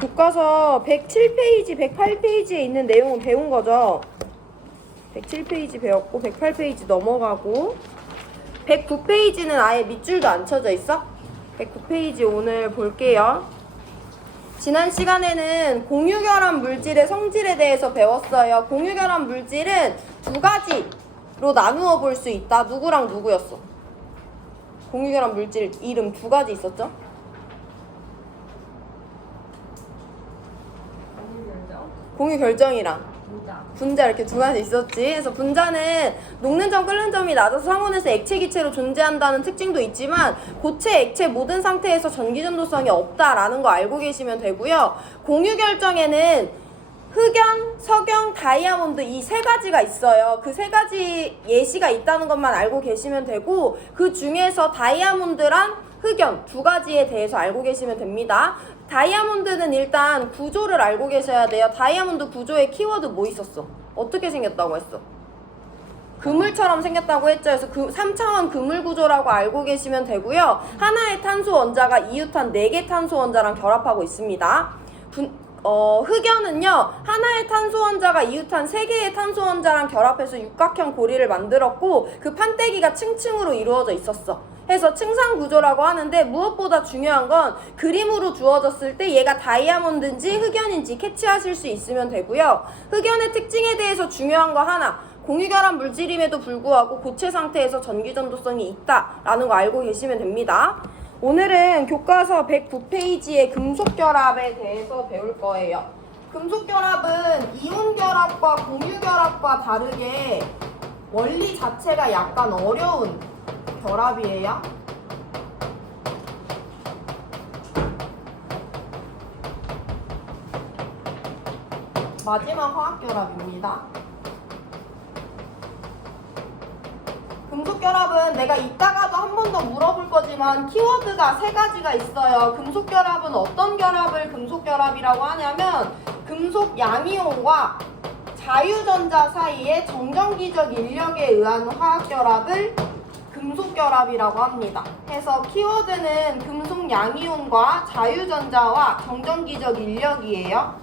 교과서 107페이지, 108페이지에 있는 내용은 배운 거죠. 107페이지 배웠고 108페이지 넘어가고 109페이지는 아예 밑줄도 안 쳐져 있어? 109페이지 오늘 볼게요. 지난 시간에는 공유결합 물질의 성질에 대해서 배웠어요. 공유결합 물질은 두 가지로 나누어 볼 수 있다. 누구랑 누구였어? 공유결합 물질 이름 두 가지 있었죠? 공유결정이랑 분자 이렇게 두 가지 있었지. 그래서 분자는 녹는 점, 끓는 점이 낮아서 상온에서 액체 기체로 존재한다는 특징도 있지만 고체, 액체 모든 상태에서 전기전도성이 없다라는 거 알고 계시면 되고요. 공유결정에는 흑연, 석영, 다이아몬드 이 세 가지가 있어요. 그 세 가지 예시가 있다는 것만 알고 계시면 되고 그 중에서 다이아몬드랑 흑연 두 가지에 대해서 알고 계시면 됩니다. 다이아몬드는 일단 구조를 알고 계셔야 돼요. 다이아몬드 구조에 키워드 뭐 있었어? 어떻게 생겼다고 했어? 그물처럼 생겼다고 했죠. 그래서 그 3차원 그물 구조라고 알고 계시면 되고요. 하나의 탄소 원자가 이유탄 4개 탄소 원자랑 결합하고 있습니다. 흑연은요, 하나의 탄소 원자가 이유탄 3개의 탄소 원자랑 결합해서 육각형 고리를 만들었고 그 판때기가 층층으로 이루어져 있었어. 해서 층상 구조라고 하는데 무엇보다 중요한 건 그림으로 주어졌을 때 얘가 다이아몬드인지 흑연인지 캐치하실 수 있으면 되고요. 흑연의 특징에 대해서 중요한 거 하나, 공유결합 물질임에도 불구하고 고체 상태에서 전기전도성이 있다라는 거 알고 계시면 됩니다. 오늘은 교과서 109페이지의 금속결합에 대해서 배울 거예요. 금속결합은 이온결합과 공유결합과 다르게 원리 자체가 약간 어려운 결합이에요. 마지막 화학결합입니다. 금속결합은 내가 이따가도 한 번 더 물어볼 거지만 키워드가 3가지가 있어요. 금속결합은 어떤 결합을 금속결합이라고 하냐면 금속 양이온과 자유전자 사이의 정전기적 인력에 의한 화학결합을 금속결합이라고 합니다. 해서 키워드는 금속 양이온과 자유전자와 정전기적 인력이에요.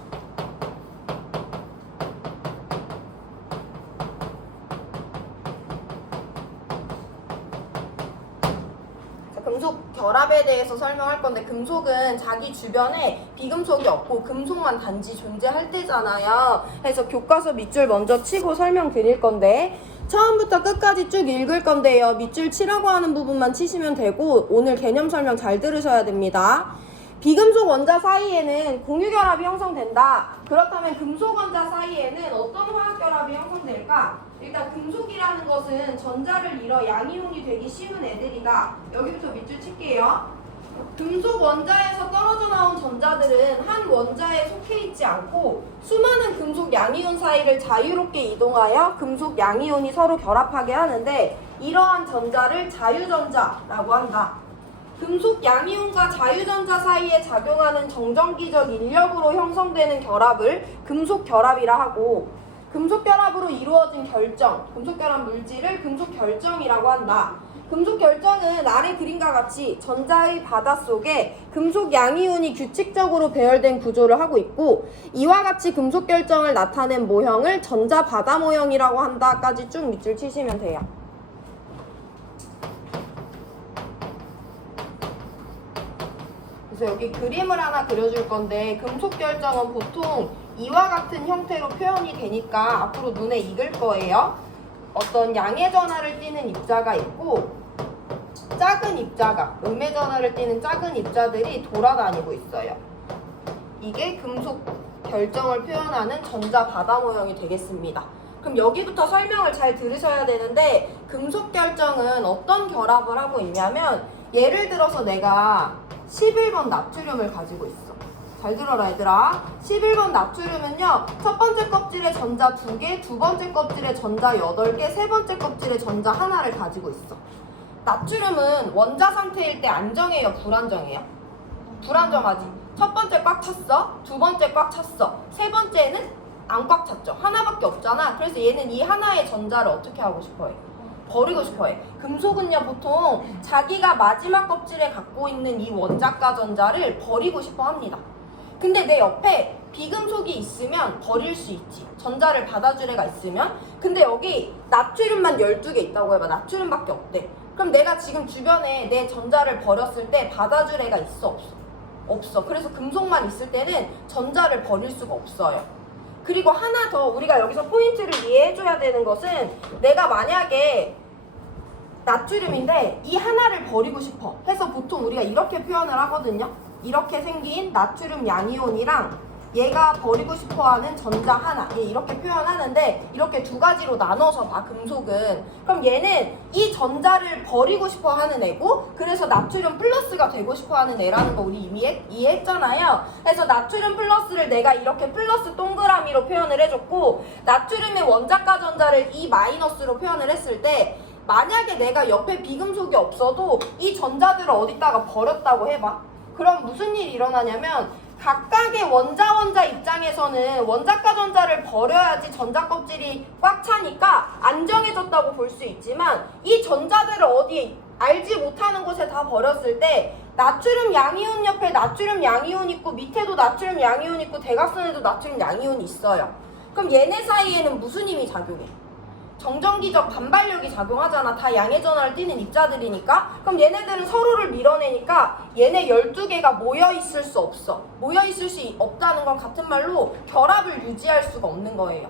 금속 결합에 대해서 설명할 건데 금속은 자기 주변에 비금속이 없고 금속만 단지 존재할 때잖아요. 그래서 교과서 밑줄 먼저 치고 설명드릴 건데 처음부터 끝까지 쭉 읽을 건데요. 밑줄 치라고 하는 부분만 치시면 되고 오늘 개념 설명 잘 들으셔야 됩니다. 비금속 원자 사이에는 공유결합이 형성된다. 그렇다면 금속 원자 사이에는 어떤 화학결합이 형성될까? 일단 금속이라는 것은 전자를 잃어 양이온이 되기 쉬운 애들이다. 여기부터 밑줄 칠게요. 금속 원자에서 떨어져 나온 전자들은 한 원자에 속해 있지 않고 수많은 금속 양이온 사이를 자유롭게 이동하여 금속 양이온이 서로 결합하게 하는데 이러한 전자를 자유전자라고 한다. 금속 양이온과 자유전자 사이에 작용하는 정전기적 인력으로 형성되는 결합을 금속결합이라 하고 금속결합으로 이루어진 결정, 금속결합 물질을 금속결정이라고 한다. 금속결정은 아래 그림과 같이 전자의 바다 속에 금속 양이온이 규칙적으로 배열된 구조를 하고 있고 이와 같이 금속결정을 나타낸 모형을 전자바다 모형이라고 한다까지 쭉 밑줄 치시면 돼요. 그래서 여기 그림을 하나 그려줄 건데 금속결정은 보통 이와 같은 형태로 표현이 되니까 앞으로 눈에 익을 거예요. 어떤 양의 전하를 띠는 입자가 있고 작은 입자가, 음의 전하를 띠는 작은 입자들이 돌아다니고 있어요. 이게 금속 결정을 표현하는 전자 바다 모형이 되겠습니다. 그럼 여기부터 설명을 잘 들으셔야 되는데 금속 결정은 어떤 결합을 하고 있냐면 예를 들어서 내가 11번 나트륨을 가지고 있어. 잘 들어라 얘들아. 11번 나트륨은요 첫 번째 껍질에 전자 2개, 두 번째 껍질에 전자 8개, 세 번째 껍질에 전자 하나를 가지고 있어. 나트륨은 원자 상태일 때 안정해요, 불안정해요? 불안정하지. 첫 번째 꽉 찼어, 두 번째 꽉 찼어, 세 번째는 안 꽉 찼죠. 하나밖에 없잖아. 그래서 얘는 이 하나의 전자를 어떻게 하고 싶어 해? 버리고 싶어해. 금속은요 보통 자기가 마지막 껍질에 갖고 있는 이 원자가 전자를 버리고 싶어 합니다. 근데 내 옆에 비금속이 있으면 버릴 수 있지. 전자를 받아줄 애가 있으면. 근데 여기 나트륨만 12개 있다고 해봐. 나트륨밖에 없대. 그럼 내가 지금 주변에 내 전자를 버렸을 때 받아줄 애가 있어? 없어? 없어. 그래서 금속만 있을 때는 전자를 버릴 수가 없어요. 그리고 하나 더 우리가 여기서 포인트를 이해해줘야 되는 것은 내가 만약에 나트륨인데 이 하나를 버리고 싶어 해서 보통 우리가 이렇게 표현을 하거든요. 이렇게 생긴 나트륨 양이온이랑 얘가 버리고 싶어하는 전자 하나, 얘 이렇게 표현하는데 이렇게 두 가지로 나눠서 봐, 금속은. 그럼 얘는 이 전자를 버리고 싶어하는 애고, 그래서 나트륨 플러스가 되고 싶어하는 애라는 거 우리 이미 이해했잖아요. 그래서 나트륨 플러스를 내가 이렇게 플러스 동그라미로 표현을 해줬고, 나트륨의 원자가 전자를 이 마이너스로 표현을 했을 때 만약에 내가 옆에 비금속이 없어도 이 전자들을 어디다가 버렸다고 해봐. 그럼 무슨 일이 일어나냐면 각각의 원자 입장에서는 원자가 전자를 버려야지 전자 껍질이 꽉 차니까 안정해졌다고 볼 수 있지만 이 전자들을 어디 알지 못하는 곳에 다 버렸을 때 나트륨 양이온 옆에 나트륨 양이온 있고 밑에도 나트륨 양이온 있고 대각선에도 나트륨 양이온이 있어요. 그럼 얘네 사이에는 무슨 힘이 작용해? 정전기적 반발력이 작용하잖아. 다 양의 전하를 띠는 입자들이니까. 그럼 얘네들은 서로를 밀어내니까 얘네 12개가 모여있을 수 없어. 모여있을 수 없다는 건 같은 말로 결합을 유지할 수가 없는 거예요.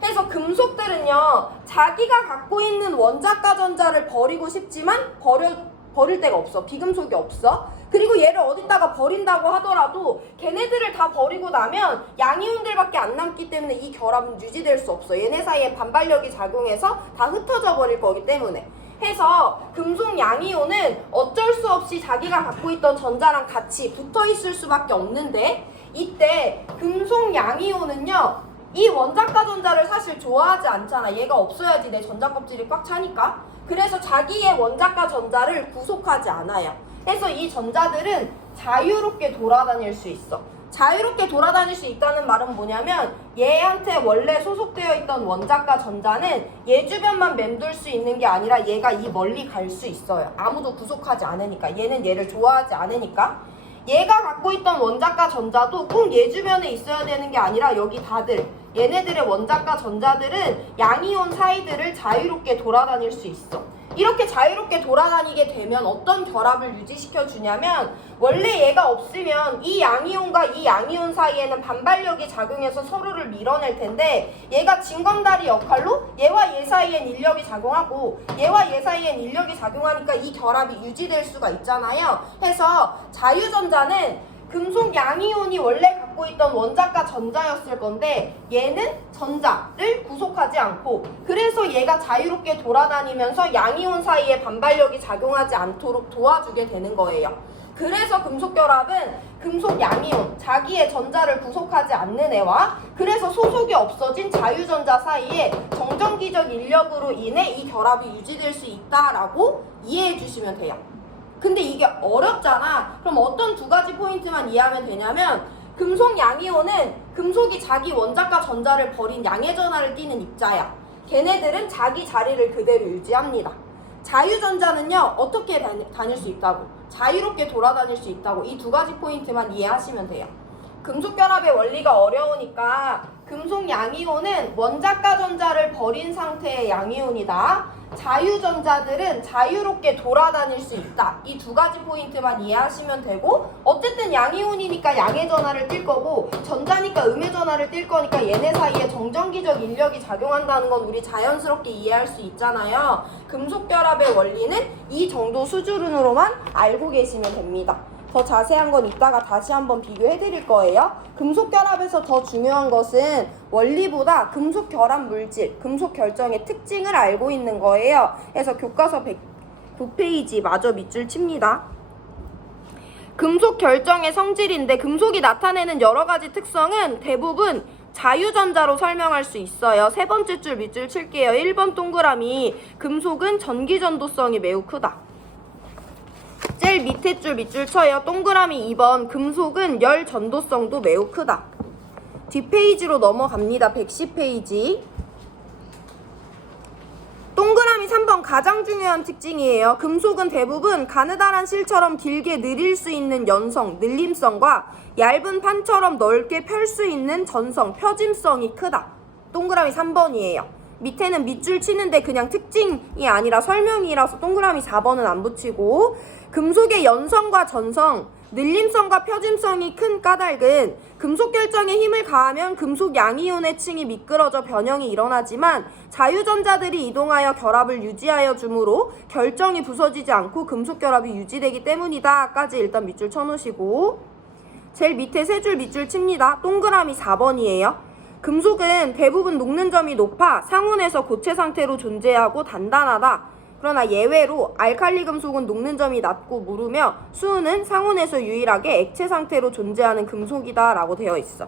그래서 금속들은요, 자기가 갖고 있는 원자가 전자를 버리고 싶지만 버릴 데가 없어. 비금속이 없어. 그리고 얘를 어디다가 버린다고 하더라도 걔네들을 다 버리고 나면 양이온들밖에 안 남기 때문에 이 결합은 유지될 수 없어. 얘네 사이에 반발력이 작용해서 다 흩어져 버릴 거기 때문에. 해서 금속 양이온은 어쩔 수 없이 자기가 갖고 있던 전자랑 같이 붙어 있을 수밖에 없는데, 이때 금속 양이온은요, 이 원자가 전자를 사실 좋아하지 않잖아. 얘가 없어야지 내 전자 껍질이 꽉 차니까. 그래서 자기의 원자가 전자를 구속하지 않아요. 그래서 이 전자들은 자유롭게 돌아다닐 수 있어. 자유롭게 돌아다닐 수 있다는 말은 뭐냐면 얘한테 원래 소속되어 있던 원자가 전자는 얘 주변만 맴돌 수 있는 게 아니라 얘가 이 멀리 갈 수 있어요. 아무도 구속하지 않으니까. 얘는 얘를 좋아하지 않으니까. 얘가 갖고 있던 원자가 전자도 꼭 얘 주변에 있어야 되는 게 아니라 여기 다들 얘네들의 원자가 전자들은 양이온 사이들을 자유롭게 돌아다닐 수 있어. 이렇게 자유롭게 돌아다니게 되면 어떤 결합을 유지시켜 주냐면 원래 얘가 없으면 이 양이온과 이 양이온 사이에는 반발력이 작용해서 서로를 밀어낼 텐데 얘가 징검다리 역할로 얘와 얘 사이엔 인력이 작용하고 얘와 얘 사이엔 인력이 작용하니까 이 결합이 유지될 수가 있잖아요. 해서 자유전자는 금속 양이온이 원래 갖고 있던 원자가 전자였을 건데 얘는 전자를 구속하지 않고 그래서 얘가 자유롭게 돌아다니면서 양이온 사이에 반발력이 작용하지 않도록 도와주게 되는 거예요. 그래서 금속 결합은 금속 양이온, 자기의 전자를 구속하지 않는 애와 그래서 소속이 없어진 자유전자 사이에 정전기적 인력으로 인해 이 결합이 유지될 수 있다라고 이해해 주시면 돼요. 근데 이게 어렵잖아. 그럼 어떤 두 가지 포인트만 이해하면 되냐면 금속 양이온은 금속이 자기 원자가 전자를 버린 양의 전하를 띠는 입자야. 걔네들은 자기 자리를 그대로 유지합니다. 자유전자는요 어떻게 다닐 수 있다고? 자유롭게 돌아다닐 수 있다고. 이 두 가지 포인트만 이해하시면 돼요. 금속 결합의 원리가 어려우니까 금속 양이온은 원자가 전자를 버린 상태의 양이온이다. 자유전자들은 자유롭게 돌아다닐 수 있다. 이 두 가지 포인트만 이해하시면 되고 어쨌든 양이온이니까 양의 전하를 띌 거고 전자니까 음의 전하를 띌 거니까 얘네 사이에 정전기적 인력이 작용한다는 건 우리 자연스럽게 이해할 수 있잖아요. 금속 결합의 원리는 이 정도 수준으로만 알고 계시면 됩니다. 더 자세한 건 이따가 다시 한번 비교해 드릴 거예요. 금속 결합에서 더 중요한 것은 원리보다 금속 결합 물질, 금속 결정의 특징을 알고 있는 거예요. 그래서 교과서 109페이지 마저 밑줄 칩니다. 금속 결정의 성질인데 금속이 나타내는 여러 가지 특성은 대부분 자유전자로 설명할 수 있어요. 세 번째 줄 밑줄 칠게요. 1번 동그라미, 금속은 전기전도성이 매우 크다. 제일 밑에 줄 밑줄 쳐요. 동그라미 2번, 금속은 열 전도성도 매우 크다. 뒷페이지로 넘어갑니다. 110페이지. 동그라미 3번 가장 중요한 특징이에요. 금속은 대부분 가느다란 실처럼 길게 늘릴 수 있는 연성, 늘림성과 얇은 판처럼 넓게 펼 수 있는 전성, 펴짐성이 크다. 동그라미 3번이에요. 밑에는 밑줄 치는데 그냥 특징이 아니라 설명이라서 동그라미 4번은 안 붙이고, 금속의 연성과 전성, 늘림성과 펴짐성이 큰 까닭은 금속 결정에 힘을 가하면 금속 양이온의 층이 미끄러져 변형이 일어나지만 자유전자들이 이동하여 결합을 유지하여 주므로 결정이 부서지지 않고 금속 결합이 유지되기 때문이다 까지 일단 밑줄 쳐놓으시고, 제일 밑에 세 줄 밑줄 칩니다. 동그라미 4번이에요. 금속은 대부분 녹는 점이 높아 상온에서 고체 상태로 존재하고 단단하다. 그러나 예외로 알칼리 금속은 녹는 점이 낮고 무르며 수은은 상온에서 유일하게 액체 상태로 존재하는 금속이다 라고 되어 있어.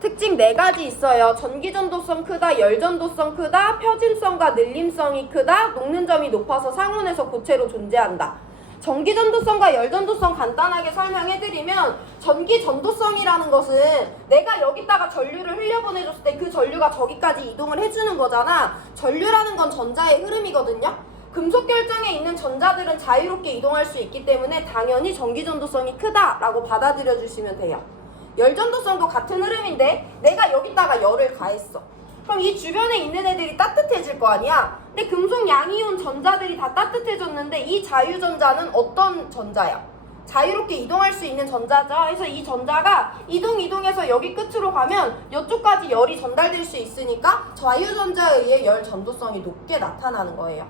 특징 4가지 있어요. 전기전도성 크다, 열전도성 크다, 펴짐성과 늘림성이 크다, 녹는 점이 높아서 상온에서 고체로 존재한다. 전기전도성과 열전도성 간단하게 설명해드리면, 전기전도성이라는 것은 내가 여기다가 전류를 흘려보내줬을 때 그 전류가 저기까지 이동을 해주는 거잖아. 전류라는 건 전자의 흐름이거든요. 금속 결정에 있는 전자들은 자유롭게 이동할 수 있기 때문에 당연히 전기전도성이 크다라고 받아들여 주시면 돼요. 열전도성도 같은 흐름인데 내가 여기다가 열을 가했어. 그럼 이 주변에 있는 애들이 따뜻해질 거 아니야? 근데 금속 양이온 전자들이 다 따뜻해졌는데 이 자유전자는 어떤 전자야? 자유롭게 이동할 수 있는 전자죠. 그래서 이 전자가 이동해서 여기 끝으로 가면 이쪽까지 열이 전달될 수 있으니까 자유전자에 의해 열 전도성이 높게 나타나는 거예요.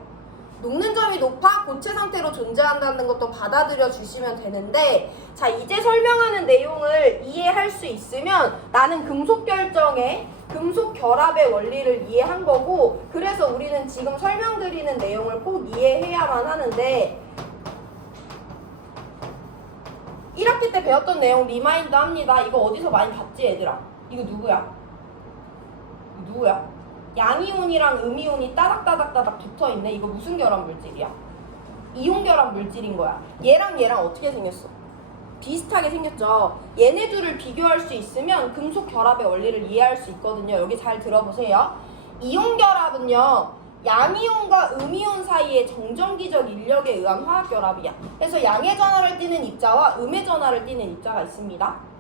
녹는 점이 높아 고체 상태로 존재한다는 것도 받아들여 주시면 되는데, 자, 이제 설명하는 내용을 이해할 수 있으면 나는 금속 결정의 금속 결합의 원리를 이해한 거고, 그래서 우리는 지금 설명드리는 내용을 꼭 이해해야만 하는데, 1학기 때 배웠던 내용 리마인드 합니다. 이거 어디서 많이 봤지 얘들아? 이거 누구야? 양이온이랑 음이온이 따닥따닥따닥 붙어있네. 이거 무슨 결합 물질이야? 이온 결합 물질인 거야. 얘랑 어떻게 생겼어? 비슷하게 생겼죠. 얘네 둘을 비교할 수 있으면 금속 결합의 원리를 이해할 수 있거든요. 여기 잘 들어보세요. 이온 결합은요, 양이온과 음이온 사이의 정전기적 인력에 의한 화학 결합이야. 그래서 양의 전하를 띠는 입자와 음의 전하를 띠는 입자가 있습니다.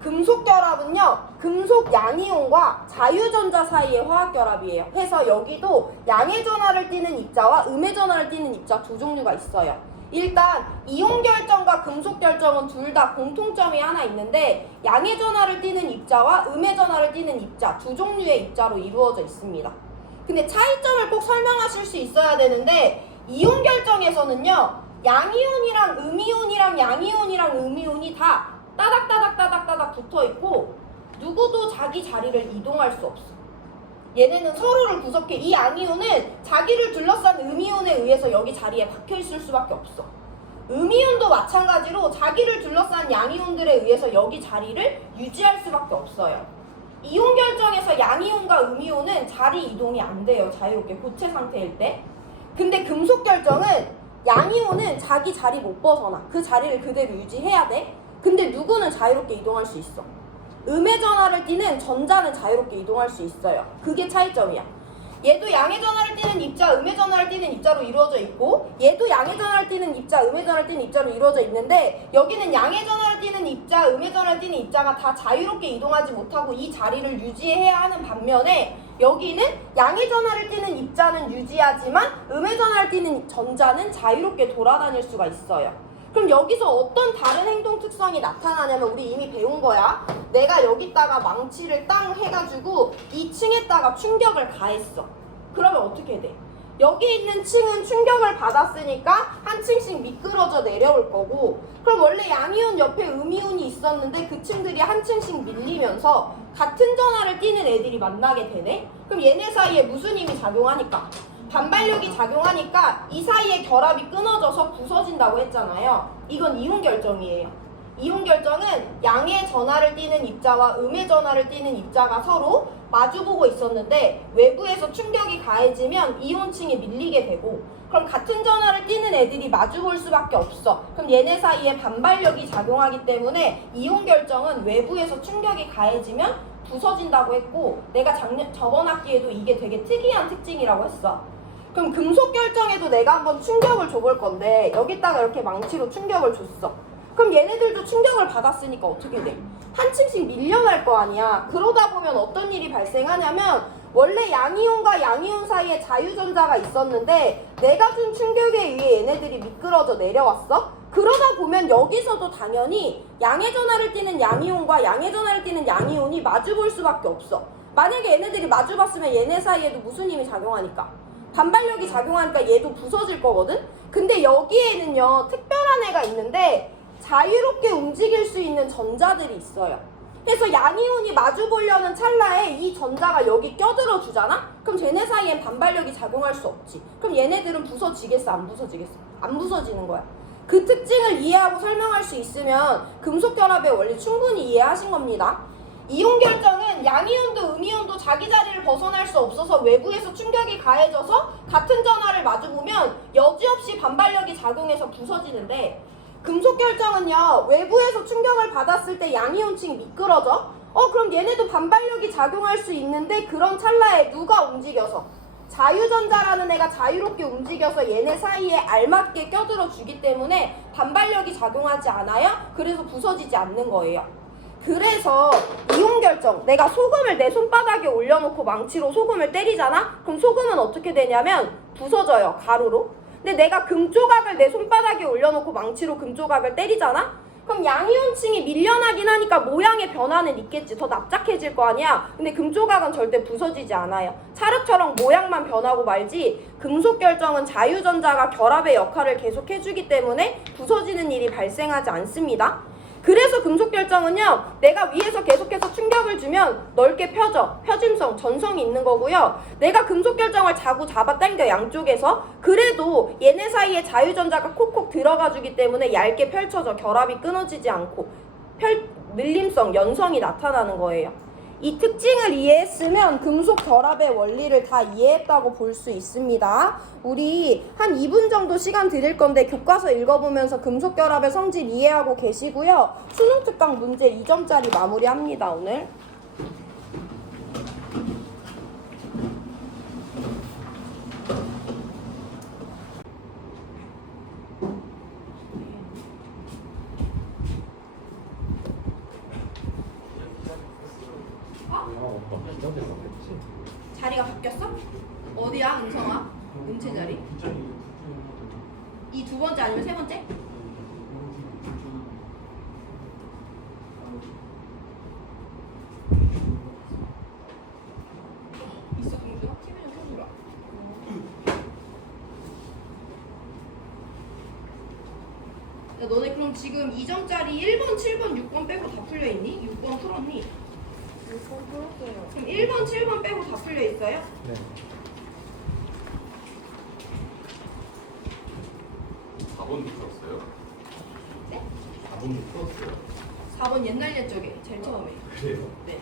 금속 결합은요, 금속 양이온과 자유전자 사이의 화학 결합이에요. 그래서 여기도 양의 전하를 띠는 입자와 음의 전하를 띠는 입자 두 종류가 있어요. 일단 이온 결정과 금속 결정은 둘 다 공통점이 하나 있는데, 양의 전하를 띠는 입자와 음의 전하를 띠는 입자 두 종류의 입자로 이루어져 있습니다. 근데 차이점을 꼭 설명하실 수 있어야 되는데, 이온 결정에서는요, 양이온이랑 음이온이랑 양이온이랑 음이온이 다 따닥따닥 붙어있고 누구도 자기 자리를 이동할 수 없어. 얘네는 서로를 구속해. 이 양이온은 자기를 둘러싼 음이온에 의해서 여기 자리에 박혀있을 수밖에 없어. 음이온도 마찬가지로 자기를 둘러싼 양이온들에 의해서 여기 자리를 유지할 수밖에 없어요. 이온 결정에서 양이온과 음이온은 자리 이동이 안 돼요. 자유롭게 고체 상태일 때. 근데 금속 결정은 양이온은 자기 자리 못 벗어나. 그 자리를 그대로 유지해야 돼. 근데 누구는 자유롭게 이동할 수 있어. 음의 전하를 띠는 전자는 자유롭게 이동할 수 있어요. 그게 차이점이야. 얘도 양의 전하를 띠는 입자, 음의 전하를 띠는 입자로 이루어져 있고, 얘도 양의 전하를 띠는 입자, 음의 전하를 띠는 입자로 이루어져 있는데, 여기는 양의 전하를 띠는 입자, 음의 전하를 띠는 입자가 다 자유롭게 이동하지 못하고 이 자리를 유지해야 하는 반면에, 여기는 양의 전하를 띠는 입자는 유지하지만 음의 전하를 띠는 전자는 자유롭게 돌아다닐 수가 있어요. 그럼 여기서 어떤 다른 행동 특성이 나타나냐면, 우리 이미 배운 거야. 내가 여기다가 망치를 땅 해가지고 이 층에다가 충격을 가했어. 그러면 어떻게 돼? 여기 있는 층은 충격을 받았으니까 한 층씩 미끄러져 내려올 거고, 그럼 원래 양이온 옆에 음이온이 있었는데 그 층들이 한 층씩 밀리면서 같은 전하를 띠는 애들이 만나게 되네? 그럼 얘네 사이에 무슨 힘이 작용하니까? 반발력이 작용하니까 이 사이의 결합이 끊어져서 부서진다고 했잖아요. 이건 이온 결정이에요. 이온 결정은 양의 전하를 띠는 입자와 음의 전하를 띠는 입자가 서로 마주보고 있었는데 외부에서 충격이 가해지면 이온층이 밀리게 되고, 그럼 같은 전하를 띠는 애들이 마주볼 수밖에 없어. 그럼 얘네 사이에 반발력이 작용하기 때문에 이온 결정은 외부에서 충격이 가해지면 부서진다고 했고 내가 저번 학기에도 이게 되게 특이한 특징이라고 했어. 그럼 금속 결정에도 내가 한번 충격을 줘볼 건데 여기다가 이렇게 망치로 충격을 줬어. 그럼 얘네들도 충격을 받았으니까 어떻게 돼? 한 층씩 밀려날 거 아니야. 그러다 보면 어떤 일이 발생하냐면 원래 양이온과 양이온 사이에 자유전자가 있었는데 내가 준 충격에 의해 얘네들이 미끄러져 내려왔어. 그러다 보면 여기서도 당연히 양의 전하를 띠는 양이온과 양의 전하를 띠는 양이온이 마주볼 수밖에 없어. 만약에 얘네들이 마주봤으면 얘네 사이에도 무슨 힘이 작용하니까? 반발력이 작용하니까 얘도 부서질 거거든? 근데 여기에는요 특별한 애가 있는데 자유롭게 움직일 수 있는 전자들이 있어요. 그래서 양이온이 마주보려는 찰나에 이 전자가 여기 껴들어 주잖아? 그럼 쟤네 사이엔 반발력이 작용할 수 없지. 그럼 얘네들은 부서지겠어? 안 부서지겠어? 안 부서지는 거야. 그 특징을 이해하고 설명할 수 있으면 금속 결합의 원리 충분히 이해하신 겁니다. 이온 결정은 양이온도 음이온도 자기 자리를 벗어날 수 없어서 외부에서 충격이 가해져서 같은 전하를 마주보면 여지없이 반발력이 작용해서 부서지는데 금속 결정은요 외부에서 충격을 받았을 때 양이온층이 미끄러져? 그럼 얘네도 반발력이 작용할 수 있는데 그런 찰나에 누가 움직여서? 자유전자라는 애가 자유롭게 움직여서 얘네 사이에 알맞게 껴들어 주기 때문에 반발력이 작용하지 않아요? 그래서 부서지지 않는 거예요. 그래서 이온 결정, 내가 소금을 내 손바닥에 올려놓고 망치로 소금을 때리잖아? 그럼 소금은 어떻게 되냐면 부서져요, 가루로. 근데 내가 금 조각을 내 손바닥에 올려놓고 망치로 금 조각을 때리잖아? 그럼 양이온층이 밀려나긴 하니까 모양의 변화는 있겠지. 더 납작해질 거 아니야. 근데 금 조각은 절대 부서지지 않아요. 찰흙처럼 모양만 변하고 말지 금속 결정은 자유전자가 결합의 역할을 계속 해주기 때문에 부서지는 일이 발생하지 않습니다. 그래서 금속 결정은요 내가 위에서 계속해서 충격을 주면 넓게 펴져. 펴짐성, 전성이 있는 거고요. 내가 금속 결정을 자꾸 잡아당겨 양쪽에서 그래도 얘네 사이에 자유전자가 콕콕 들어가 주기 때문에 얇게 펼쳐져. 결합이 끊어지지 않고 밀림성, 연성이 나타나는 거예요. 이 특징을 이해했으면 금속 결합의 원리를 다 이해했다고 볼 수 있습니다. 우리 한 2분 정도 시간 드릴 건데 교과서 읽어보면서 금속 결합의 성질 이해하고 계시고요. 수능 특강 문제 2점짜리 마무리합니다, 오늘. 자리가 바뀌었어? 어디야, 은성아? 은채 자리? 이 두 번째 아니면 세 번째? 있어, 동주야? TV 좀 켜주라. 야, 너네 그럼 지금 2점짜리 1번, 7번, 6번 빼고 다 풀려있니? 6번 풀었니? 6번 풀었어요. 그럼 1번, 7번 빼고 다 풀려있어요? 네. 4번도 풀었어요? 네? 4번도 풀었어요? 4번 옛날 옛적에 제일 처음에. 그래요? 네.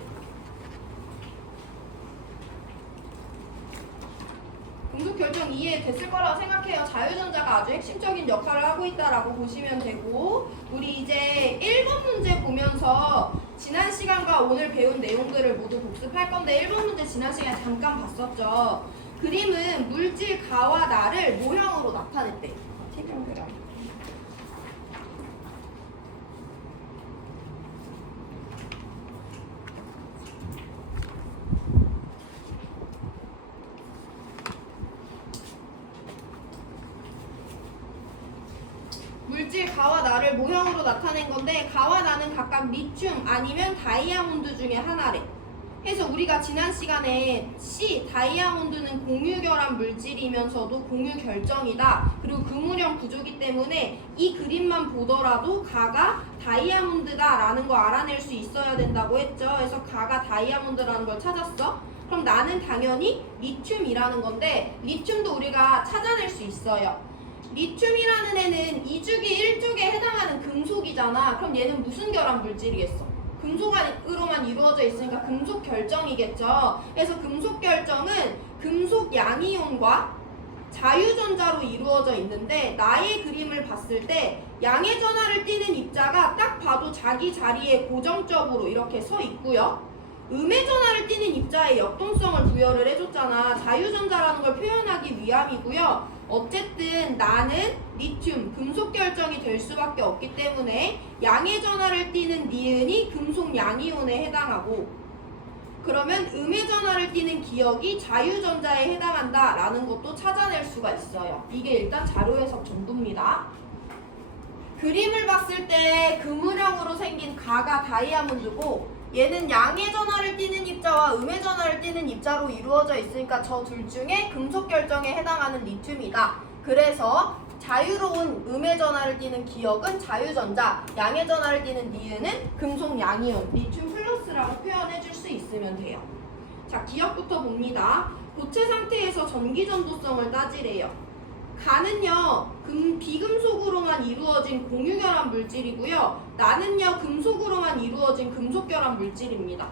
금속 결정 이해됐을 거라고 생각해요. 자유전자가 아주 핵심적인 역할을 하고 있다라고 보시면 되고, 우리 이제 1번 문제 보면서 지난 시간과 오늘 배운 내용들을 모두 복습할 건데 1번 문제 지난 시간에 잠깐 봤었죠. 그림은 물질 가와 나를 모형으로 나타냈대. 태평그램. 물질 가와 나를 모형으로 나타낸 건데 가와 나는 각각 리튬 아니면 다이아몬드 중에 하나래. 그래서 우리가 지난 시간에 C, 다이아몬드는 공유결합 물질이면서도 공유결정이다. 그리고 그물형 구조기 때문에 이 그림만 보더라도 가가 다이아몬드다라는 거 알아낼 수 있어야 된다고 했죠. 그래서 가가 다이아몬드라는 걸 찾았어. 그럼 나는 당연히 리튬이라는 건데 리튬도 우리가 찾아낼 수 있어요. 리튬이라는 애는 2주기 1쪽에 해당하는 금속이잖아. 그럼 얘는 무슨 결합 물질이겠어? 금속으로만 이루어져 있으니까 금속 결정이겠죠. 그래서 금속 결정은 금속 양이온과 자유전자로 이루어져 있는데 나의 그림을 봤을 때 양의 전하를 띠는 입자가 딱 봐도 자기 자리에 고정적으로 이렇게 서 있고요. 음의 전하를 띠는 입자에 역동성을 부여를 해줬잖아. 자유전자라는 걸 표현하기 위함이고요. 어쨌든 나는 리튬, 금속 결정이 될 수밖에 없기 때문에 양의 전하를 띠는 니은이 금속 양이온에 해당하고, 그러면 음의 전하를 띠는 기역이 자유전자에 해당한다 라는 것도 찾아낼 수가 있어요. 이게 일단 자료 해석 전부입니다. 그림을 봤을 때 그물형으로 생긴 가가 다이아몬드고, 얘는 양의 전하를 띠는 입자와 음의 전하를 띠는 입자로 이루어져 있으니까 저 둘 중에 금속 결정에 해당하는 리튬이다. 그래서 자유로운 음의 전하를 띠는 기역은 자유전자, 양의 전하를 띠는 니은은 금속 양이온, 리튬 플러스라고 표현해 줄 수 있으면 돼요. 자, 기역부터 봅니다. 고체 상태에서 전기 전도성을 따지래요. 가는요, 비금속으로만 이루어진 공유결합 물질이고요. 나는요, 금속으로만 이루어진 금속결합 물질입니다.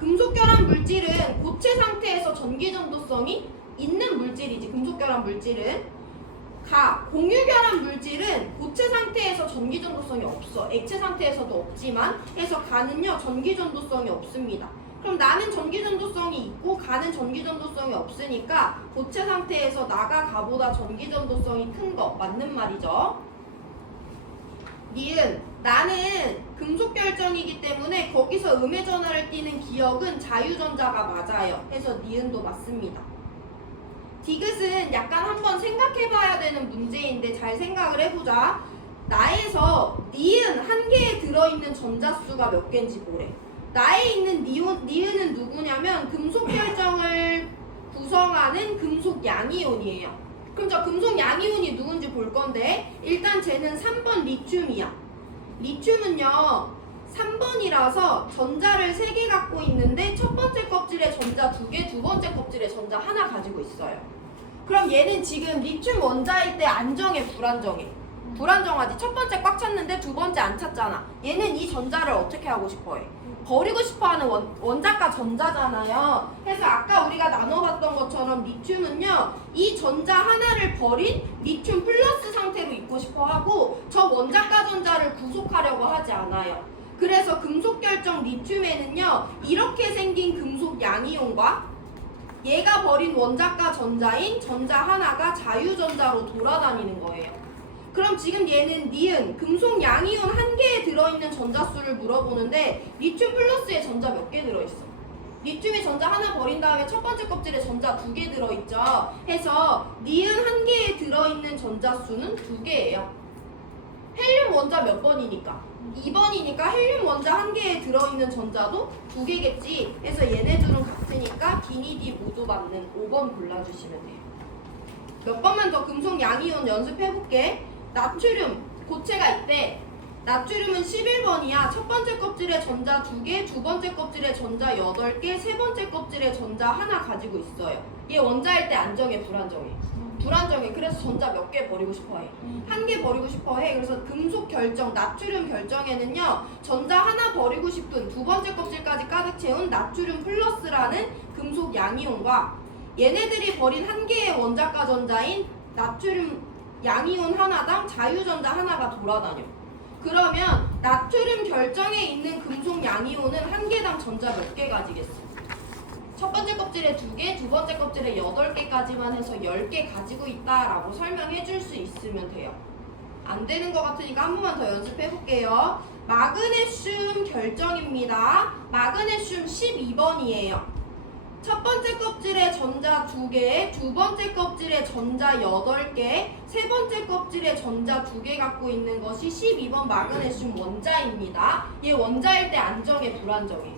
금속결합 물질은 고체 상태에서 전기 전도성이 있는 물질이지, 금속결합 물질은. 공유결합 물질은 고체 상태에서 전기 전도성이 없어. 액체 상태에서도 없지만, 해서 가는요, 전기 전도성이 없습니다. 그럼 나는 전기 전도성이 있고 가는 전기 전도성이 없으니까 고체 상태에서 나가 가보다 전기 전도성이 큰 거 맞는 말이죠. 니은 나는 금속 결정이기 때문에 거기서 음의 전하를 띠는 기역은 자유전자가 맞아요. 해서 니은도 맞습니다. 디귿은 약간 한번 생각해봐야 되는 문제인데 잘 생각을 해보자. 나에서 니은 한 개에 들어있는 전자수가 몇 개인지 보래. 나에 있는 니은은 누구냐면 금속 결정을 구성하는 금속 양이온이에요. 그럼 저 금속 양이온이 누군지 볼 건데, 일단 쟤는 3번 리튬이야. 리튬은요 3번이라서 전자를 3개 갖고 있는데 첫 번째 껍질에 전자 2개, 두 번째 껍질에 전자 하나 가지고 있어요. 그럼 얘는 지금 리튬 원자일 때 안정해, 불안정해? 불안정하지. 첫 번째 꽉 찼는데 두 번째 안 찼잖아. 얘는 이 전자를 어떻게 하고 싶어해? 버리고 싶어하는 원자가 전자잖아요. 그래서 아까 우리가 나눠봤던 것처럼 리튬은요, 이 전자 하나를 버린 리튬 플러스 상태로 있고 싶어하고 저 원자가 전자를 구속하려고 하지 않아요. 그래서 금속 결정 리튬에는요, 이렇게 생긴 금속 양이온과 얘가 버린 원자가 전자인 전자 하나가 자유전자로 돌아다니는 거예요. 그럼 지금 얘는 니은, 금속 양이온 한 개에 들어있는 전자수를 물어보는데 리튬 플러스에 전자 몇 개 들어있어? 리튬에 전자 하나 버린 다음에 첫 번째 껍질에 전자 2개 들어있죠. 해서 니은 한 개에 들어있는 전자수는 2개예요. 헬륨 원자 몇 번이니까? 2번이니까 헬륨 원자 한 개에 들어있는 전자도 2개겠지. 해서 얘네 둘은 같으니까 기니디 모두 맞는 5번 골라주시면 돼요. 몇 번만 더 금속 양이온 연습해볼게. 나트륨 고체가 있대. 나트륨은 11번이야. 첫 번째 껍질에 전자 2개, 두 번째 껍질에 전자 8개, 세 번째 껍질에 전자 하나 가지고 있어요. 얘 원자일 때 안정해, 불안정해? 불안정해. 그래서 전자 몇 개 버리고 싶어해? 한 개 버리고 싶어해. 그래서 금속 결정, 나트륨 결정에는요, 전자 하나 버리고 싶은 두 번째 껍질까지 가득 채운 나트륨 플러스라는 금속 양이온과 얘네들이 버린 한 개의 원자가 전자인 나트륨 양이온 하나당 자유전자 하나가 돌아다녀. 그러면 나트륨 결정에 있는 금속 양이온은 한 개당 전자 몇 개 가지겠어? 첫 번째 껍질에 2개, 두 번째 껍질에 8개까지만 해서 10개 가지고 있다라고 설명해 줄 수 있으면 돼요. 안 되는 것 같으니까 한 번만 더 연습해 볼게요. 마그네슘 결정입니다. 마그네슘 12번이에요. 첫 번째 껍질에 전자 2개, 두 번째 껍질에 전자 8개, 세 번째 껍질에 전자 2개 갖고 있는 것이 12번 마그네슘 원자입니다. 얘 원자일 때 안정해, 불안정해?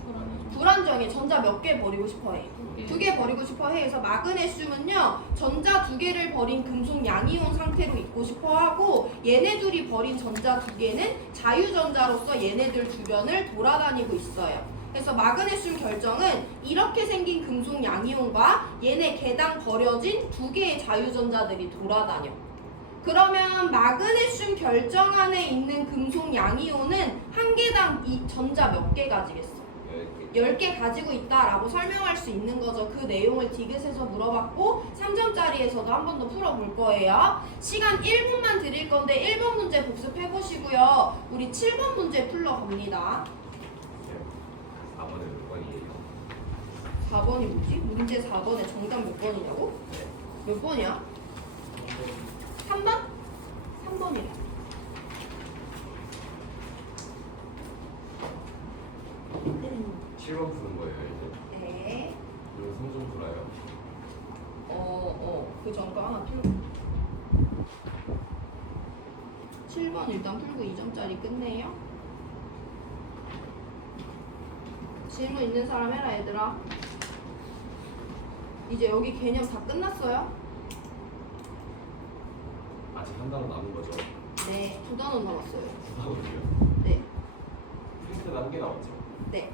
불안정해. 전자 몇 개 버리고 싶어해? 2개 버리고 싶어해. 그래서 마그네슘은요, 전자 2개를 버린 금속 양이온 상태로 있고 싶어하고 얘네 둘이 버린 전자 2개는 자유전자로서 얘네들 주변을 돌아다니고 있어요. 그래서 마그네슘 결정은 이렇게 생긴 금속 양이온과 얘네 개당 버려진 2개의 자유전자들이 돌아다녀. 그러면 마그네슘 결정 안에 있는 금속 양이온은 한 개당 이 전자 몇 개 가지겠어? 10개 가지고 있다라고 설명할 수 있는 거죠. 그 내용을 디귿에서 물어봤고 3점짜리에서도 한 번 더 풀어볼 거예요. 시간 1분만 드릴 건데 1번 문제 복습해보시고요. 우리 7번 문제 풀러갑니다. 4번에 몇 번이에요? 4번이 뭐지? 문제 4번에 정답 몇 번이냐고? 네. 몇 번이야? 3번? 3번이래. 7번 푸는 거예요 이제. 네. 그리고 성좀 풀어요. 그 전거 하나 풀고. 7번 일단 풀고 2점짜리 끝내요. 질문 있는 사람 해라 얘들아. 이제 여기 개념 다 끝났어요? 아직 한 단어 남은 거죠? 네, 2단원 남았어요. 9단어요. 네, 프린트가 한 개 나왔죠? 네.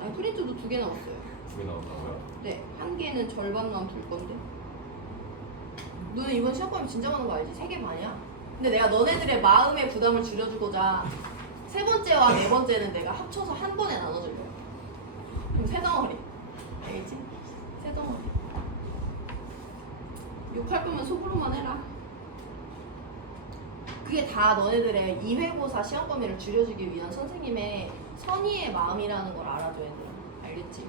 아, 프린트도 2개 남았어요. 2개 나왔다고요? 네, 한 개는 절반만 둘 건데. 너네 이번 시험 보면 진짜 많은 거 알지? 3개 반이야? 근데 내가 너네들의 마음의 부담을 줄여주고자 세 번째와 네 번째는 내가 합쳐서 한 번에 나눠줄 거야. 그럼 세 덩어리. 알겠지? 세 덩어리. 욕할 거면 속으로만 해라. 그게 다 너네들의 2회고사 시험 범위를 줄여주기 위한 선생님의 선의의 마음이라는 걸 알아줘 얘들아. 알겠지?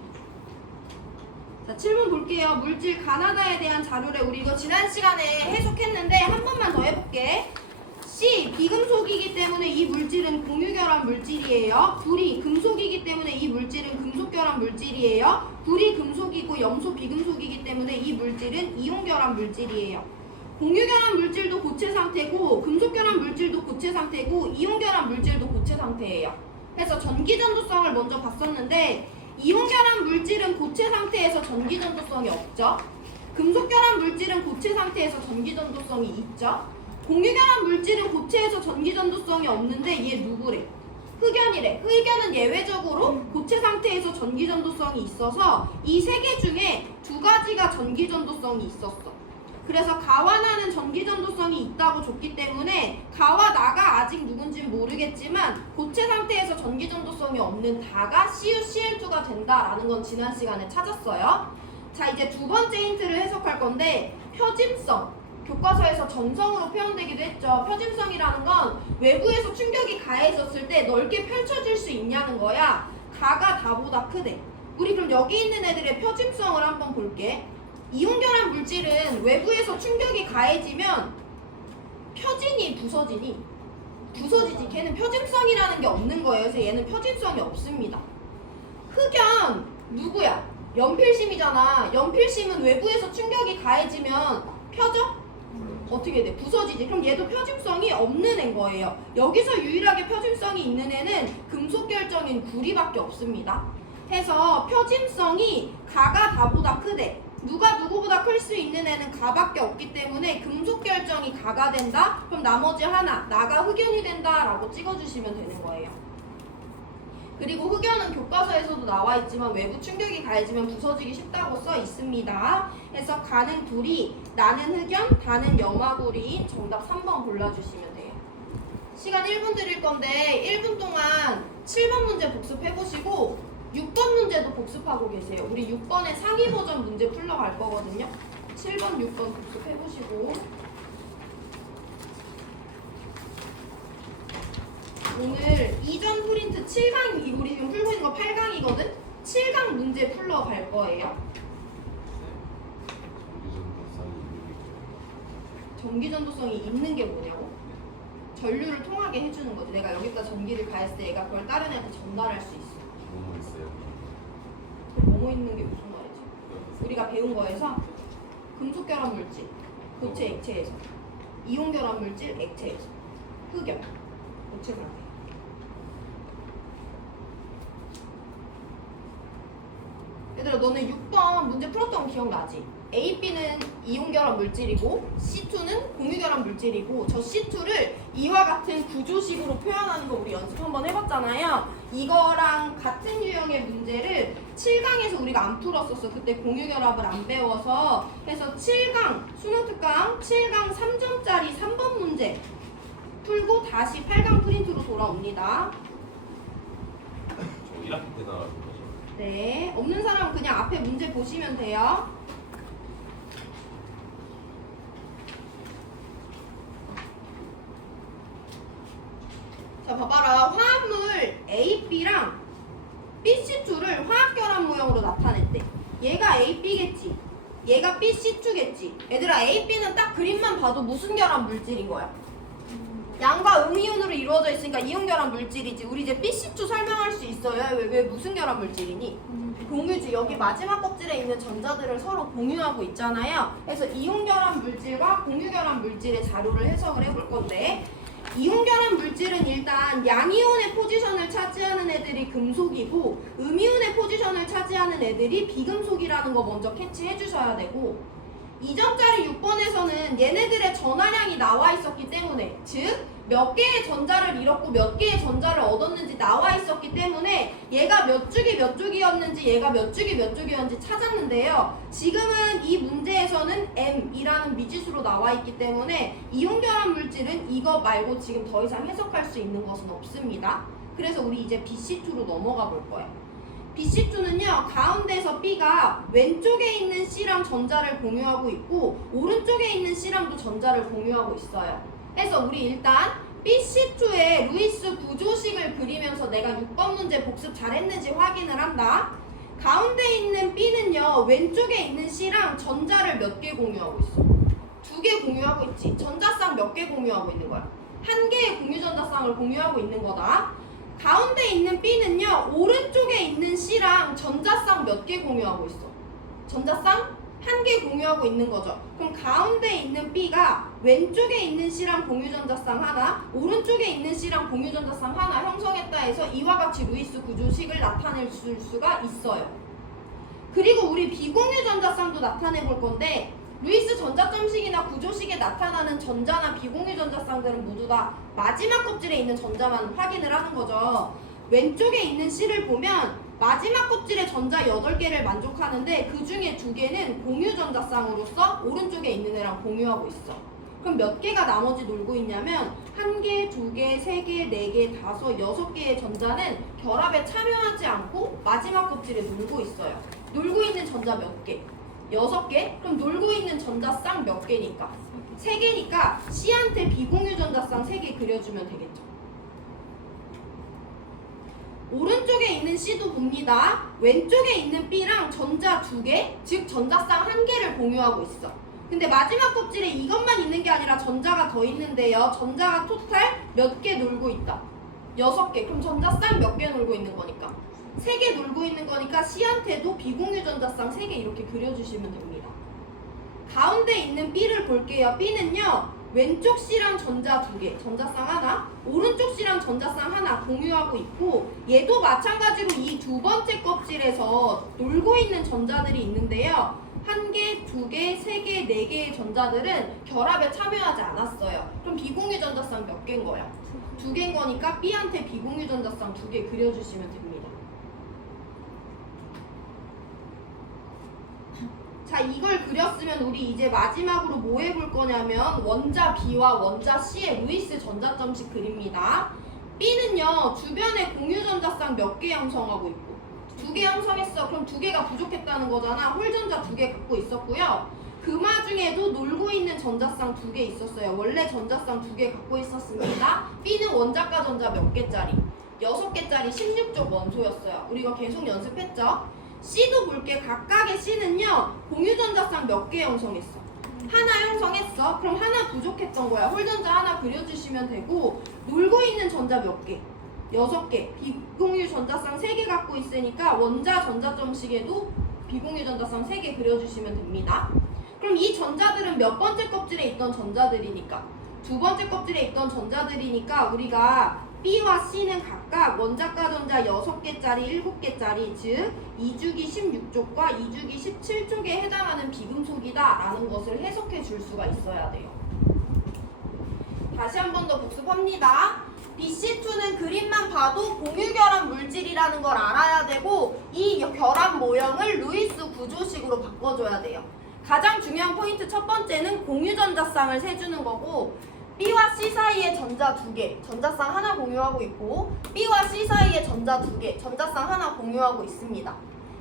자, 7번 볼게요. 물질 가나다에 대한 자료래. 우리 이거 지난 시간에 해석했는데 한 번만 더 해볼게. C. 비금속이기 때문에 이 물질은 공유결합 물질이에요. 불이 금속이기 때문에 이 물질은 금속결합 물질이에요. 불이 금속이고 염소 비금속이기 때문에 이 물질은 이온결합 물질이에요. 공유결합 물질도 고체 상태고 금속결합 물질도 고체 상태고 이온결합 물질도 고체 상태예요. 그래서 전기전도성을 먼저 봤었는데 이온결합 물질은 고체 상태에서 전기전도성이 없죠. 금속결합 물질은 고체 상태에서 전기전도성이 있죠. 공유결합 물질은 고체에서 전기전도성이 없는데 얘 누구래? 흑연이래. 흑연은 예외적으로 고체 상태에서 전기전도성이 있어서 이 세 개 중에 2가지가 전기전도성이 있었어. 그래서 가와 나는 전기전도성이 있다고 줬기 때문에 가와 나가 아직 누군지는 모르겠지만 고체 상태에서 전기전도성이 없는 다가 CuCl2가 된다라는 건 지난 시간에 찾았어요. 자, 이제 두 번째 힌트를 해석할 건데 표짐성. 교과서에서 점성으로 표현되기도 했죠. 표짐성이라는 건 외부에서 충격이 가해졌을 때 넓게 펼쳐질 수 있냐는 거야. 가가 다보다 크대. 우리 그럼 여기 있는 애들의 표짐성을 한번 볼게. 이온결합 물질은 외부에서 충격이 가해지면 펴지니 부서지니? 부서지지. 걔는 표짐성이라는 게 없는 거예요. 그래서 얘는 표짐성이 없습니다. 흑연 누구야? 연필심이잖아. 연필심은 외부에서 충격이 가해지면 펴져? 어떻게 돼? 부서지지. 그럼 얘도 표짐성이 없는 애인 거예요. 여기서 유일하게 표짐성이 있는 애는 금속 결정인 구리밖에 없습니다. 해서 표짐성이 가가 다보다 크대. 누가 누구보다 클 수 있는 애는 가밖에 없기 때문에 금속 결정이 가가 된다? 그럼 나머지 하나, 나가 흑연이 된다 라고 찍어주시면 되는 거예요. 그리고 흑연은 교과서에서도 나와 있지만 외부 충격이 가해지면 부서지기 쉽다고 써 있습니다. 그래서 가는 구리, 나는 흑연, 다는 염화구리인 정답 3번 골라주시면 돼요. 시간 1분 드릴 건데 1분 동안 7번 문제 복습해보시고 6번 문제도 복습하고 계세요. 우리 6번의 상위 버전 문제 풀러갈 거거든요. 7번, 6번 복습해보시고 오늘 이전 프린트 7강, 우리 지금 풀고 있는 거 8강이거든? 7강 문제 풀러갈 거예요. 전기전도성이 있는 게 뭐냐고? 전류를 통하게 해주는 거지. 내가 여기다 전기를 가했을 때 얘가 그걸 다른 애한테 전달할 수 있어. 뭐뭐 있어요? 뭐뭐 있는 게 무슨 말이지? 우리가 배운 거에서 금속결합 물질, 고체 액체에서 이온결합 물질, 액체에서 흑연, 고체 상태. 얘들아 너네 6번 문제 풀었던 거 기억나지? A, B는 이온결합 물질이고 C2는 공유결합 물질이고 저 C2를 이와 같은 구조식으로 표현하는 거 우리 연습 한번 해봤잖아요. 이거랑 같은 유형의 문제를 7강에서 우리가 안 풀었었어. 그때 공유결합을 안 배워서. 그래서 7강 수능특강 7강 3점짜리 3번 문제 풀고 다시 8강 프린트로 돌아옵니다. 저 1학기 때 나와준 거죠? 네, 없는 사람은 그냥 앞에 문제 보시면 돼요. 자, 봐봐라. 화합물 A, B랑 BC2를 화학결합 모형으로 나타냈대. 얘가 AB겠지. 얘가 BC2겠지. 얘들아 AB는 딱 그림만 봐도 무슨 결합 물질인 거야? 양과 음이온으로 이루어져 있으니까 이온결합 물질이지. 우리 이제 BC2 설명할 수 있어요. 왜 무슨 결합 물질이니? 공유지. 여기 마지막 껍질에 있는 전자들을 서로 공유하고 있잖아요. 그래서 이온결합 물질과 공유결합 물질의 자료를 해석을 해볼 건데, 이온결합 물질은 일단 양이온의 포지션을 차지하는 애들이 금속이고 음이온의 포지션을 차지하는 애들이 비금속이라는 거 먼저 캐치해 주셔야 되고, 2점짜리 6번에서는 얘네들의 전하량이 나와 있었기 때문에, 즉 몇 개의 전자를 잃었고 몇 개의 전자를 얻었는지 나와 있었기 때문에 얘가 몇 주기 몇 주기였는지 얘가 몇 주기 몇 주기였는지 찾았는데요. 지금은 이 문제에서는 M이라는 미지수로 나와 있기 때문에 이온결합 물질은 이거 말고 지금 더 이상 해석할 수 있는 것은 없습니다. 그래서 우리 이제 BC2로 넘어가 볼 거예요. BC2는요, 가운데서 B가 왼쪽에 있는 C랑 전자를 공유하고 있고 오른쪽에 있는 C랑도 전자를 공유하고 있어요. 그래서 우리 일단 BC2의 루이스 구조식을 그리면서 내가 6번 문제 복습 잘했는지 확인을 한다. 가운데 있는 B는요, 왼쪽에 있는 C랑 전자를 몇 개 공유하고 있어? 2개 공유하고 있지. 전자쌍 몇 개 공유하고 있는 거야? 1개의 공유전자쌍을 공유하고 있는 거다. 가운데 있는 B는요, 오른쪽에 있는 C랑 전자쌍 몇 개 공유하고 있어? 전자쌍 1개 공유하고 있는 거죠. 그럼 가운데 있는 B가 왼쪽에 있는 C랑 공유전자쌍 하나, 오른쪽에 있는 C랑 공유전자쌍 하나 형성했다 해서 이와 같이 루이스 구조식을 나타낼 수가 있어요. 그리고 우리 비공유전자쌍도 나타내 볼 건데, 루이스 전자점식이나 구조식에 나타나는 전자나 비공유전자쌍들은 모두 다 마지막 껍질에 있는 전자만 확인을 하는 거죠. 왼쪽에 있는 C를 보면 마지막 껍질에 전자 8개를 만족하는데 그 중에 2개는 공유전자쌍으로서 오른쪽에 있는 애랑 공유하고 있어. 그럼 몇 개가 나머지 놀고 있냐면 1개, 2개, 3개, 4개, 5, 6개의 전자는 결합에 참여하지 않고 마지막 껍질에 놀고 있어요. 놀고 있는 전자 몇 개? 6개? 그럼 놀고 있는 전자쌍 몇 개니까? 3개니까 C한테 비공유전자쌍 3개 그려주면 되겠죠. 오른쪽에 있는 C도 봅니다. 왼쪽에 있는 B랑 전자 2개, 즉 전자쌍 1개를 공유하고 있어. 근데 마지막 껍질에 이것만 있는 게 아니라 전자가 더 있는데요. 전자가 토탈 몇 개 놀고 있다? 6개. 그럼 전자쌍 몇 개 놀고 있는 거니까? 3개 놀고 있는 거니까 C한테도 비공유전자쌍 3개 이렇게 그려주시면 됩니다. 가운데 있는 B를 볼게요. B는요, 왼쪽 C랑 전자 2개, 전자쌍 하나, 오른쪽 C랑 전자쌍 하나 공유하고 있고, 얘도 마찬가지로 이 2번째 껍질에서 놀고 있는 전자들이 있는데요. 1개, 2개, 3개, 4개의 전자들은 결합에 참여하지 않았어요. 그럼 비공유전자쌍 몇 개인 거야? 2개인 거니까 B한테 비공유전자쌍 2개 그려주시면 됩니다. 자, 이걸 그렸으면 우리 이제 마지막으로 뭐 해볼 거냐면 원자 B와 원자 C의 루이스 전자점식 그립니다. B는요, 주변에 공유전자쌍 몇 개 형성하고 있고? 2개 형성했어. 그럼 2개가 부족했다는 거잖아. 홀전자 2개 갖고 있었고요. 그 와중에도 놀고 있는 전자쌍 2개 있었어요. 원래 전자쌍 2개 갖고 있었습니다. B는 원자가 전자 몇 개짜리? 6개짜리 16쪽 원소였어요. 우리 이거 계속 연습했죠? C도 볼게. 각각의 C는요, 공유전자쌍 몇 개 형성했어? 하나 형성했어. 그럼 하나 부족했던 거야. 홀전자 하나 그려주시면 되고, 놀고 있는 전자 몇 개? 6개. 비공유 전자쌍 3개 갖고 있으니까 원자 전자점식에도 비공유 전자쌍 3개 그려주시면 됩니다. 그럼 이 전자들은 몇 번째 껍질에 있던 전자들이니까? 2번째 껍질에 있던 전자들이니까 우리가 B와 C는 각각 원자가 전자 6개짜리, 7개짜리, 즉 2주기 16쪽과 2주기 17쪽에 해당하는 비금속이다 라는 것을 해석해 줄 수가 있어야 돼요. 다시 한 번 더 복습합니다. BC2는 그림만 봐도 공유결합 물질이라는 걸 알아야 되고, 이 결합 모형을 루이스 구조식으로 바꿔줘야 돼요. 가장 중요한 포인트 첫 번째는 공유전자쌍을 세주는 거고, B와 C 사이에 전자 2개, 전자쌍 하나 공유하고 있고, B와 C 사이에 전자 2개, 전자쌍 하나 공유하고 있습니다.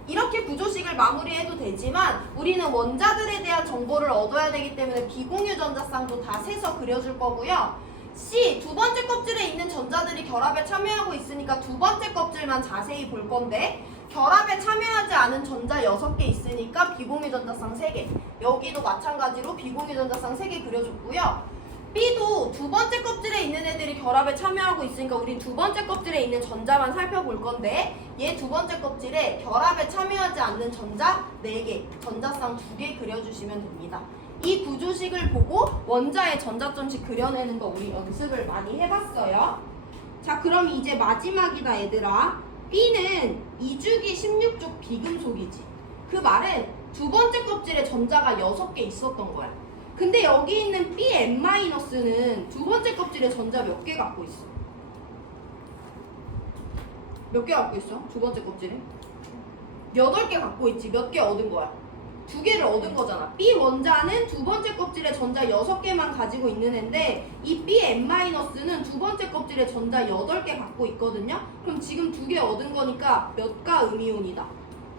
이렇게 구조식을 마무리해도 되지만 우리는 원자들에 대한 정보를 얻어야 되기 때문에 비공유 전자쌍도 다 세서 그려줄 거고요. C, 2번째 껍질에 있는 전자들이 결합에 참여하고 있으니까 두 번째 껍질만 자세히 볼 건데 결합에 참여하지 않은 전자 6개 있으니까 비공유 전자쌍 3개. 여기도 마찬가지로 비공유 전자쌍 3개 그려줬고요. B도 두 번째 껍질에 있는 애들이 결합에 참여하고 있으니까 우린 두 번째 껍질에 있는 전자만 살펴볼 건데 얘 두 번째 껍질에 결합에 참여하지 않는 전자 4개, 전자쌍 2개 그려주시면 됩니다. 이 구조식을 보고 원자의 전자점식 그려내는 거 우리 연습을 많이 해봤어요. 자, 그럼 이제 마지막이다 얘들아. B는 2주기 16족 비금속이지. 그 말은 두 번째 껍질에 전자가 6개 있었던 거야. 근데 여기 있는 Bn-는 두 번째 껍질에 전자 몇 개 갖고 있어? 몇 개 갖고 있어? 두 번째 껍질에? 8개 갖고 있지. 몇 개 얻은 거야? 2개를 얻은 거잖아. B 원자는 두 번째 kop질에 전자 6개만 가지고 있는 애인데 이 Bn-는 두 번째 껍질에 전자 8개 갖고 있거든요. 그럼 지금 2개 얻은 거니까 몇 가 음이온이다?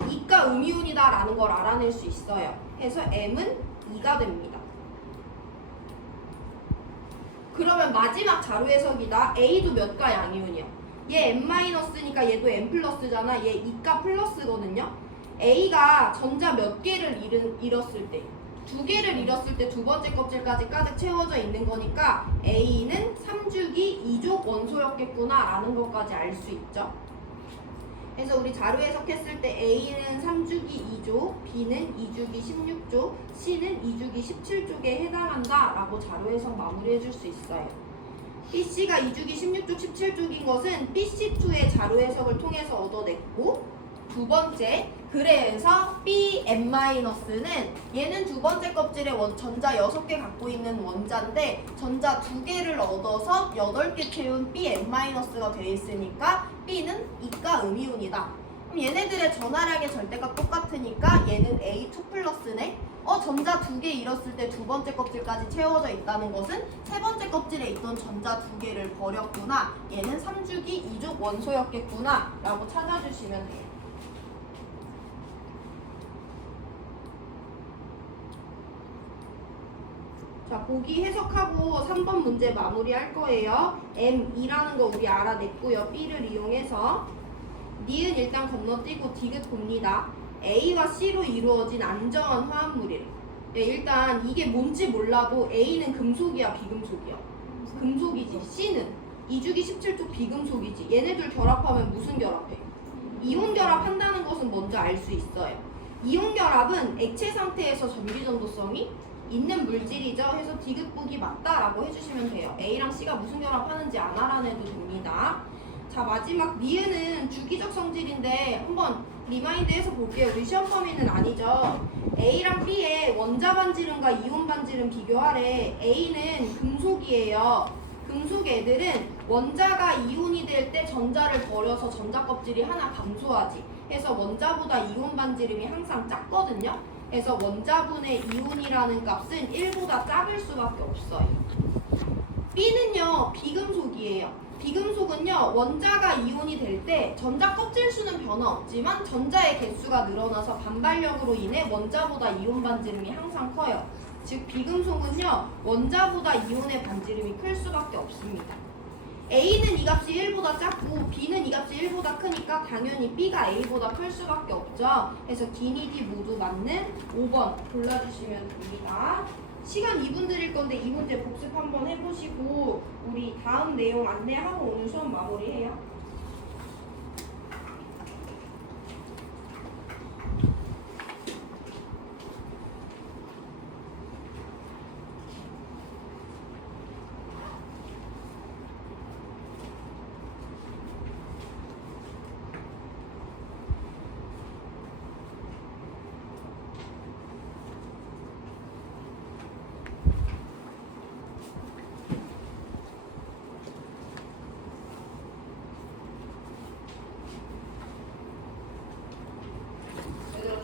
2가 음이온이다 라는 걸 알아낼 수 있어요. 해서 M은 2가 됩니다. 그러면 마지막 자료 해석이다. A도 몇 가 양이온이야? 얘 N-니까 얘도 N 플러스잖아. 얘 2가 플러스거든요. A가 전자 몇 개를 잃었을 때 2개를 잃었을 때 두 번째 껍질까지 가득 채워져 있는 거니까 A는 3주기 2족 원소였겠구나 라는 것까지 알 수 있죠. 그래서 우리 자료 해석했을 때 A는 3주기 2족, B는 2주기 16족, C는 2주기 17족에 해당한다 라고 자료 해석 마무리해 줄 수 있어요. BC가 2주기 16족, 17족인 것은 BC2의 자료 해석을 통해서 얻어냈고 두 번째, 그래서 Bn-는 얘는 두 번째 껍질에 전자 6개 갖고 있는 원자인데 전자 2개를 얻어서 8개 채운 Bn-가 되어 있으니까 B는 2가 음이온이다. 그럼 얘네들의 전하량의 절대가 똑같으니까 얘는 A2 플러스네. 전자 2개 잃었을 때 두 번째 껍질까지 채워져 있다는 것은 세 번째 껍질에 있던 전자 2개를 버렸구나. 얘는 3주기 2족 원소였겠구나 라고 찾아주시면 돼요. 자, 보기 해석하고 3번 문제 마무리할 거예요. M2라는 거 우리 알아냈고요. B를 이용해서 니은 일단 건너뛰고 디귿 봅니다. A와 C로 이루어진 안정한 화합물이래. 일단 이게 뭔지 몰라도 A는 금속이야 비금속이야? 금속이지. C는 2주기 17족 비금속이지. 얘네들 결합하면 무슨 결합해? 이온 결합한다는 것은 먼저 알 수 있어요. 이온 결합은 액체 상태에서 전기전도성이 있는 물질이죠. 해서 디귿 보기 맞다라고 해주시면 돼요. A랑 C가 무슨 결합하는지 안 알아내도 됩니다. 자, 마지막 니은은 주기적 성질인데 한번 리마인드해서 볼게요. 우리 시험 범위는 아니죠. A랑 B의 원자 반지름과 이온 반지름 비교하래. A는 금속이에요. 금속 애들은 원자가 이온이 될 때 전자를 버려서 전자 껍질이 하나 감소하지. 해서 원자보다 이온 반지름이 항상 작거든요. 그래서 원자분의 이온이라는 값은 1보다 작을 수밖에 없어요. B는요, 비금속이에요. 비금속은요, 원자가 이온이 될 때 전자 껍질 수는 변화 없지만 전자의 개수가 늘어나서 반발력으로 인해 원자보다 이온 반지름이 항상 커요. 즉 비금속은요, 원자보다 이온의 반지름이 클 수밖에 없습니다. A는 이 값이 1보다 작고 B는 이 값이 1보다 크니까 당연히 B가 A보다 클 수밖에 없죠. 그래서 D니 D 모두 맞는 5번 골라주시면 됩니다. 시간 2분 드릴 건데 이 문제 복습 한번 해보시고 우리 다음 내용 안내하고 오늘 수업 마무리해요.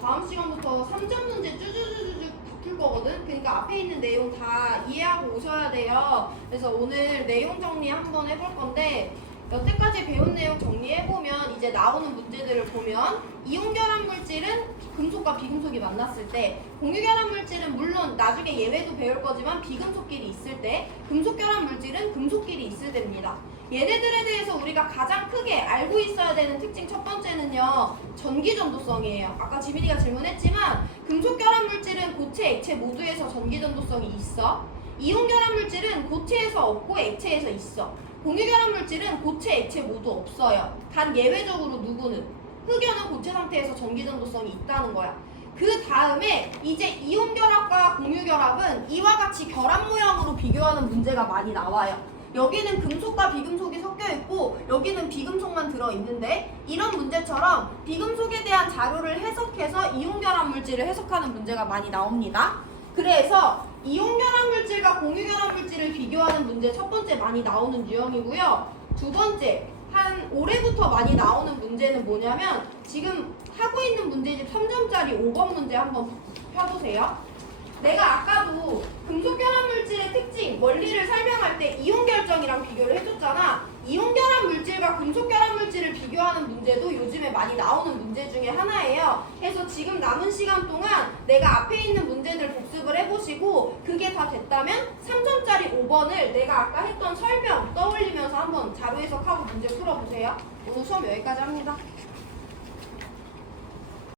다음 시간부터 3점 문제 쭈쭈쭈쭈 풀 거거든? 그러니까 앞에 있는 내용 다 이해하고 오셔야 돼요. 그래서 오늘 내용 정리 한번 해볼 건데 여태까지 배운 내용 정리해보면 이제 나오는 문제들을 보면 이온결합 물질은 금속과 비금속이 만났을 때 공유결합 물질은 물론 나중에 예외도 배울 거지만 비금속끼리 있을 때 금속결합 물질은 금속끼리 있을 때입니다. 얘네들에 대해서 우리가 가장 크게 알고 있어야 되는 특징 첫 번째는요, 전기전도성이에요. 아까 지민이가 질문했지만 금속 결합 물질은 고체, 액체 모두에서 전기전도성이 있어. 이온 결합 물질은 고체에서 없고 액체에서 있어. 공유 결합 물질은 고체, 액체 모두 없어요. 단 예외적으로 누구는? 흑연은 고체 상태에서 전기전도성이 있다는 거야. 그 다음에 이제 이온 결합과 공유 결합은 이와 같이 결합 모형으로 비교하는 문제가 많이 나와요. 여기는 금속과 비금속이 섞여 있고 여기는 비금속만 들어있는데, 이런 문제처럼 비금속에 대한 자료를 해석해서 이온 결합 물질을 해석하는 문제가 많이 나옵니다. 그래서 이온 결합 물질과 공유 결합 물질을 비교하는 문제 첫 번째 많이 나오는 유형이고요. 두 번째, 한 올해부터 많이 나오는 문제는 뭐냐면, 지금 하고 있는 문제집 3점짜리 5번 문제 한번 펴보세요. 내가 아까도 금속 결합 물질의 특징, 원리를 설명할 때 이온 결정이랑 비교를 해줬잖아. 이온 결합 물질과 금속 결합 물질을 비교하는 문제도 요즘에 많이 나오는 문제 중에 하나예요. 그래서 지금 남은 시간 동안 내가 앞에 있는 문제들 복습을 해보시고, 그게 다 됐다면 3점짜리 5번을 내가 아까 했던 설명 떠올리면서 한번 자료 해석하고 문제 풀어보세요. 오늘 수업 여기까지 합니다.